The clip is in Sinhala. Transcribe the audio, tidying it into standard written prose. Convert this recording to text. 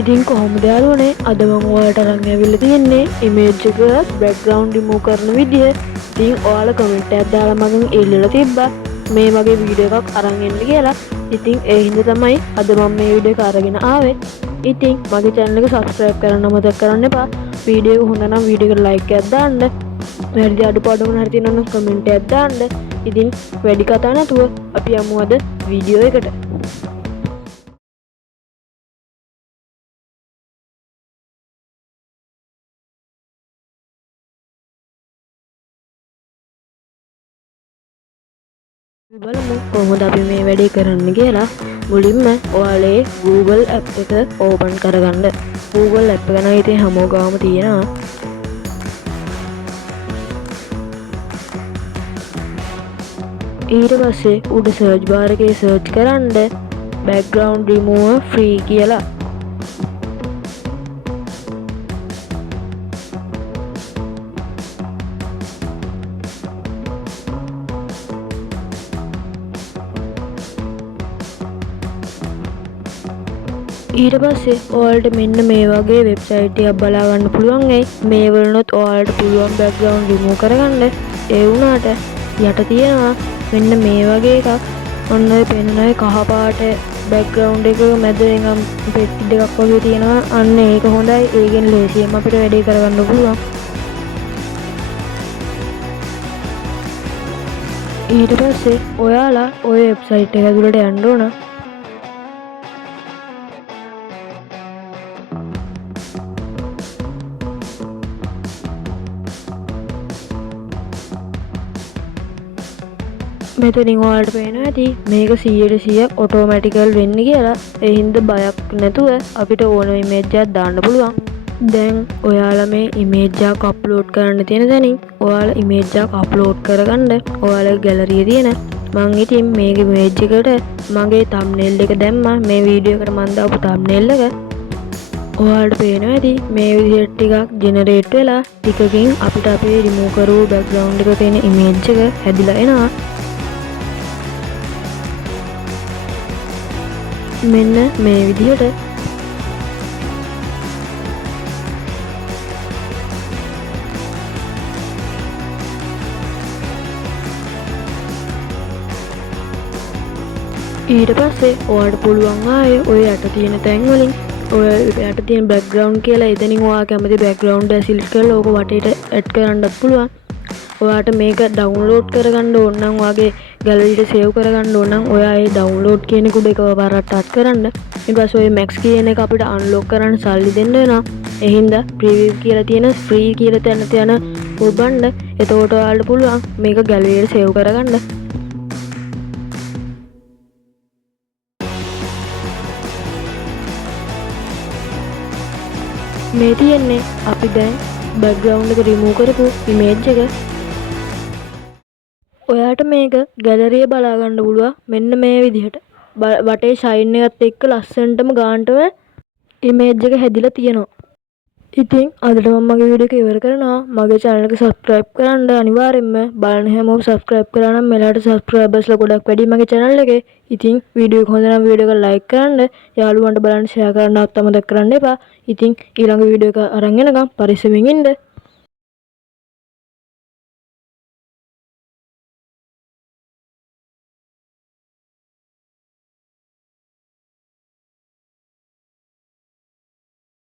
ඉතින් කොහොමද යාළුවනේ අද මම ඔයාලට අරන් ඇවිල්ලා තියෙන්නේ ඉමේජ් එක බෑග්ග්‍රවුන්ඩ් රිමූව් කරන විදිය. ඉතින් ඔයාලා කමෙන්ට් එකක් දාලා මගෙන් ඉල්ලලා තිබ්බා මේ වගේ වීඩියෝ එකක් අරන් එන්න කියලා. ඉතින් ඒ හින්දා තමයි අද මම මේ වීඩියෝ එක අරගෙන ආවේ. ඉතින් මගේ channel එක subscribe කරන්න මතක කරන්න එපා. වීඩියෝ එක හොඳ නම් වීඩියෝ එකට like එකක් දාන්න. වැරදි අඩුපාඩු මොනවා හරි තියෙනවා නම් කමෙන්ට් එකක් දාන්න. ඉතින් වැඩි කතා නැතුව අපි යමු අද වීඩියෝ එකට. බලමු කොහොමද අපි මේ වැඩේ කරන්න කියලා. මුලින්ම ඔයාලේ Google app එක open කරගන්න. Google app එක නම් ඉතින් හැමෝගාම තියෙනවා. ඊට පස්සේ උඩ search bar එකේ search කරන්න background remover free කියලා. ඊට පස්සේ ඔයාලට මෙන්න මේ වගේ වෙබ්සයිට් එකක් බලා ගන්න පුළුවන්. මේ වලනොත් ඔයාලට පුළුවන් බෑග්ග්‍රවුන්ඩ් රිමූව් කරගන්න. ඒ වුණාට යට තියෙනවා මෙන්න මේ වගේ එකක්. ඔන්න ඔය පෙන්නන ඔය කහ පාට බෑග්ග්‍රවුන්ඩ් එක මැද නිකන් පෙට්ටි දෙකක් වගේ තියෙනවා. අන්න ඒක හොඳයි. ඒකෙන් ලේසියෙන් අපිට වැඩේ කරගන්න පුළුවන්. ඊට පස්සේ ඔයාලා ඔය වෙබ්සයිට් එක ඇතුළට යන්න ඕන. මෙතනින් ඔයාලට පේනවා ඇති මේක 100% ඔටෝමැටිකල් වෙන්නේ කියලා. ඒ හින්දා බයක් නැතුව අපිට ඕන ඉමේජ් එකක් දාන්න පුළුවන්. දැන් ඔයාලා මේ ඉමේජ් එකක් අප්ලෝඩ් කරන්න තියෙන තැනින් ඔයාලා ඉමේජ් එකක් අප්ලෝඩ් කරගන්න ඔයාලගේ ගැලරියේ තියෙන මම ඉතින් මේක ඉමේජ් එකට මගේ thumbnail එක දැම්මා. මේ වීඩියෝ එකට මම දාපු thumbnail එක ඔයාලට පේනවා ඇති මේ විදිහට ටිකක් ජෙනරේට් වෙලා ටිකකින් අපිට අපේ රිමූව් කරපු බෑග්ග්‍රවුන්ඩ් එකේ තියෙන ඉමේජ් එක හැදිලා එනවා. මෙන්න මේ විදිහට. ඊට පස්සේ ඔයාලට පුළුවන් ආයේ ඔය යට තියෙන තැන් වලින් ඔය යට තියෙන බෑග්ග්‍රවුන්ඩ් කියලා එතනින් ඔයා කැමති බෑග්ග්‍රවුන්ඩ් එක සිලෙක්ට් කරලා ඕක වටේට ඇඩ් කරන්නත් පුළුවන්. ඔයාට මේක ඩවුන්ලෝඩ් කරගන්න ඕන නම් ඔයාගේ ගැලරියට සේව් කරගන්න ඕන නම් ඔයා ඒ ඩවුන්ලෝඩ් කියන එක උඩ එකපාරට ටච් කරන්න. ඊට පස්සේ ඔය මැක්ස් කියන එක අපිට අන්ලොක් කරන්න සල්ලි දෙන්න වෙනවා. ඒ හින්දා ප්‍රීවියු කියලා තියෙන ෆ්‍රී කියලා තැන තියන ඔබන්න. එතකොට ඔයාලට පුළුවන් මේක ගැලරියට සේව් කරගන්න. මේ තියෙන්නේ අපි දැන් බෑග්ග්‍රවුන්ඩ් එක රිමූව් කරපු ඉමේජ් එක. ඔයාට මේක ගැලරියේ බලා ගන්න පුළුවන් මෙන්න මේ විදිහට. වටේ ෂයින් එකත් එක්ක ලස්සනටම ගානටම ඉමේජ් එක හැදිලා තියෙනවා. ඉතින් අදට මම මගේ වීඩියෝ එක ඉවර කරනවා. මගේ channel එක subscribe කරන්න අනිවාර්යෙන්ම බලන්න හැමෝම subscribe කරා නම් මෙලහට subscribersලා ගොඩක් වැඩි මගේ channel එකේ. ඉතින් වීඩියෝ එක හොඳ නම් වීඩියෝ එක like කරන්න, යාළුවන්ට බලන්න share කරන්න අමතක කරන්න එපා. ඉතින් ඊළඟ වීඩියෝ එක අරන් එනකම් පරිස්සමින් ඉන්න.